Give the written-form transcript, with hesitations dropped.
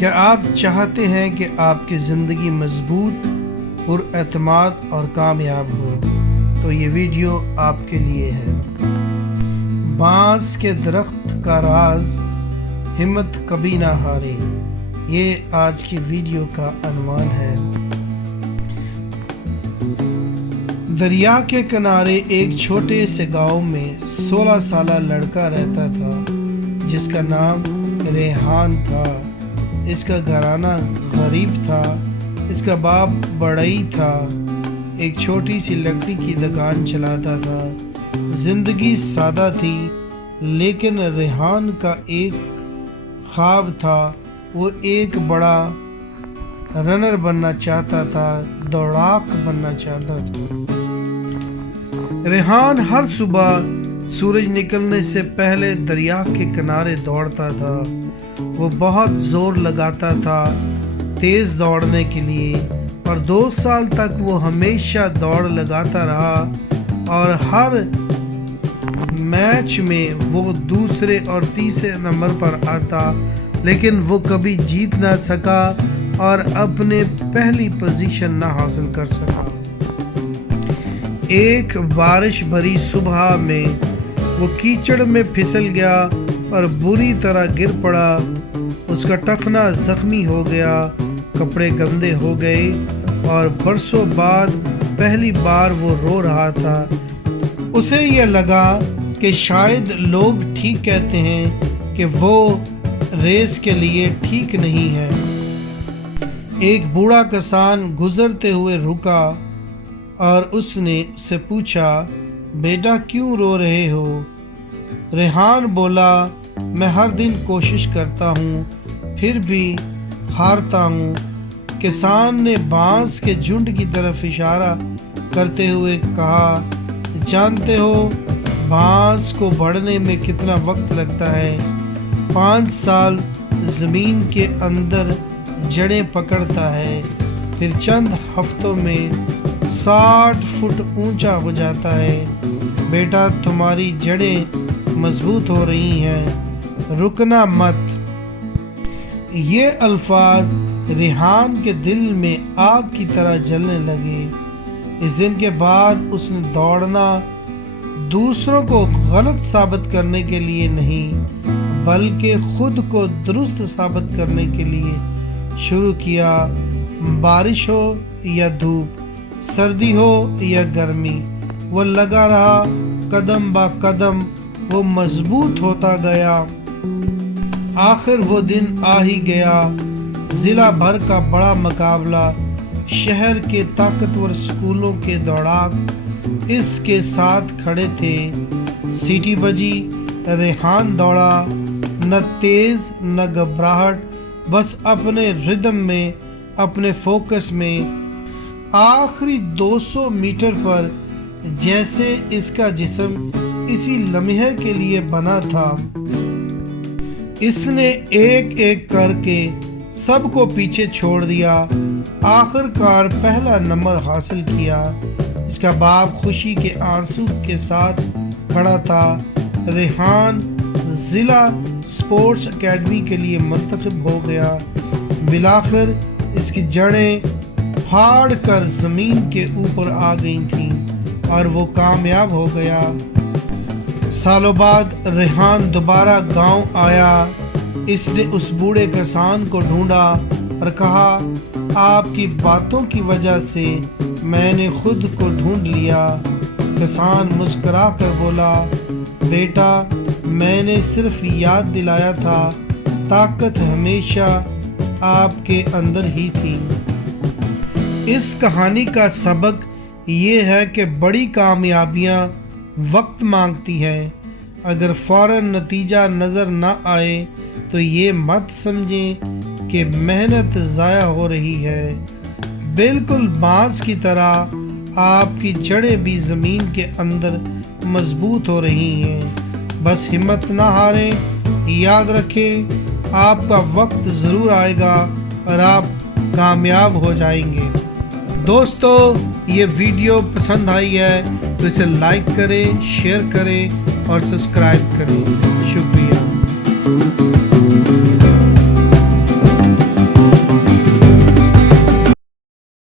کیا آپ چاہتے ہیں کہ آپ کی زندگی مضبوط، پر اعتماد اور کامیاب ہو؟ تو یہ ویڈیو آپ کے لیے ہے۔ بانس کے درخت کا راز، ہمت کبھی نہ ہارے، یہ آج کی ویڈیو کا عنوان ہے۔ دریا کے کنارے ایک چھوٹے سے گاؤں میں 16 سالہ لڑکا رہتا تھا جس کا نام ریحان تھا۔ اس کا گھرانہ غریب تھا، اس کا باپ بڑھئی تھا، ایک چھوٹی سی لکڑی کی دکان چلاتا تھا۔ زندگی سادہ تھی، لیکن ریحان کا ایک خواب تھا۔ وہ ایک بڑا رنر بننا چاہتا تھا، دوڑاک بننا چاہتا تھا۔ ریحان ہر صبح سورج نکلنے سے پہلے دریا کے کنارے دوڑتا تھا۔ وہ بہت زور لگاتا تھا تیز دوڑنے کے لیے، اور 2 سال تک وہ ہمیشہ دوڑ لگاتا رہا، اور ہر میچ میں وہ دوسرے اور تیسرے نمبر پر آتا، لیکن وہ کبھی جیت نہ سکا اور اپنے پہلی پوزیشن نہ حاصل کر سکا۔ ایک بارش بھری صبح میں وہ کیچڑ میں پھسل گیا اور بری طرح گر پڑا۔ اس کا ٹخنا زخمی ہو گیا، کپڑے گندے ہو گئے، اور برسوں بعد پہلی بار وہ رو رہا تھا۔ اسے یہ لگا کہ شاید لوگ ٹھیک کہتے ہیں کہ وہ ریس کے لیے ٹھیک نہیں ہے۔ ایک بوڑھا کسان گزرتے ہوئے رکا اور اس نے اس سے پوچھا، بیٹا کیوں رو رہے ہو؟ ریحان بولا، میں ہر دن کوشش کرتا ہوں پھر بھی ہارتا ہوں۔ کسان نے بانس کے جھنڈ کی طرف اشارہ کرتے ہوئے کہا، جانتے ہو بانس کو بڑھنے میں کتنا وقت لگتا ہے؟ 5 سال زمین کے اندر جڑیں پکڑتا ہے، پھر چند ہفتوں میں 60 فٹ اونچا ہو جاتا ہے۔ بیٹا تمہاری جڑیں مضبوط ہو رہی ہیں، رکنا مت۔ یہ الفاظ ریحان کے دل میں آگ کی طرح جلنے لگے۔ اس دن کے بعد اس نے دوڑنا دوسروں کو غلط ثابت کرنے کے لیے نہیں، بلکہ خود کو درست ثابت کرنے کے لیے شروع کیا۔ بارش ہو یا دھوپ، سردی ہو یا گرمی، وہ لگا رہا۔ قدم با قدم وہ مضبوط ہوتا گیا۔ آخر وہ دن آ ہی گیا۔ ضلع بھر کا بڑا مقابلہ، شہر کے طاقتور اسکولوں کے دوڑاک اس کے ساتھ کھڑے تھے۔ سیٹی بجی، ریحان دوڑا، نہ تیز نہ گھبراہٹ، بس اپنے ردم میں، اپنے فوکس میں۔ آخری 200 میٹر پر جیسے اس کا جسم اسی لمحے کے لیے بنا تھا، اس نے ایک ایک کر کے سب کو پیچھے چھوڑ دیا۔ آخر کار پہلا نمبر حاصل کیا۔ اس کا باپ خوشی کے آنسو کے ساتھ کھڑا تھا۔ ریحان ضلع اسپورٹس اکیڈمی کے لیے منتخب ہو گیا۔ بالآخر اس کی جڑیں پھاڑ کر زمین کے اوپر آ گئی تھیں اور وہ کامیاب ہو گیا۔ سالوں بعد ریحان دوبارہ گاؤں آیا۔ اس نے اس بوڑھے کسان کو ڈھونڈا اور کہا، آپ کی باتوں کی وجہ سے میں نے خود کو ڈھونڈ لیا۔ کسان مسکرا کر بولا، بیٹا میں نے صرف یاد دلایا تھا، طاقت ہمیشہ آپ کے اندر ہی تھی۔ اس کہانی کا سبق یہ ہے کہ بڑی کامیابیاں وقت مانگتی ہیں۔ اگر فوراً نتیجہ نظر نہ آئے تو یہ مت سمجھیں کہ محنت ضائع ہو رہی ہے۔ بالکل بانس کی طرح آپ کی جڑیں بھی زمین کے اندر مضبوط ہو رہی ہیں۔ بس ہمت نہ ہاریں، یاد رکھیں آپ کا وقت ضرور آئے گا اور آپ کامیاب ہو جائیں گے۔ دوستو، یہ ویڈیو پسند آئی ہے تو اسے لائک کریں، شیئر کریں اور سبسکرائب کریں۔ شکریہ۔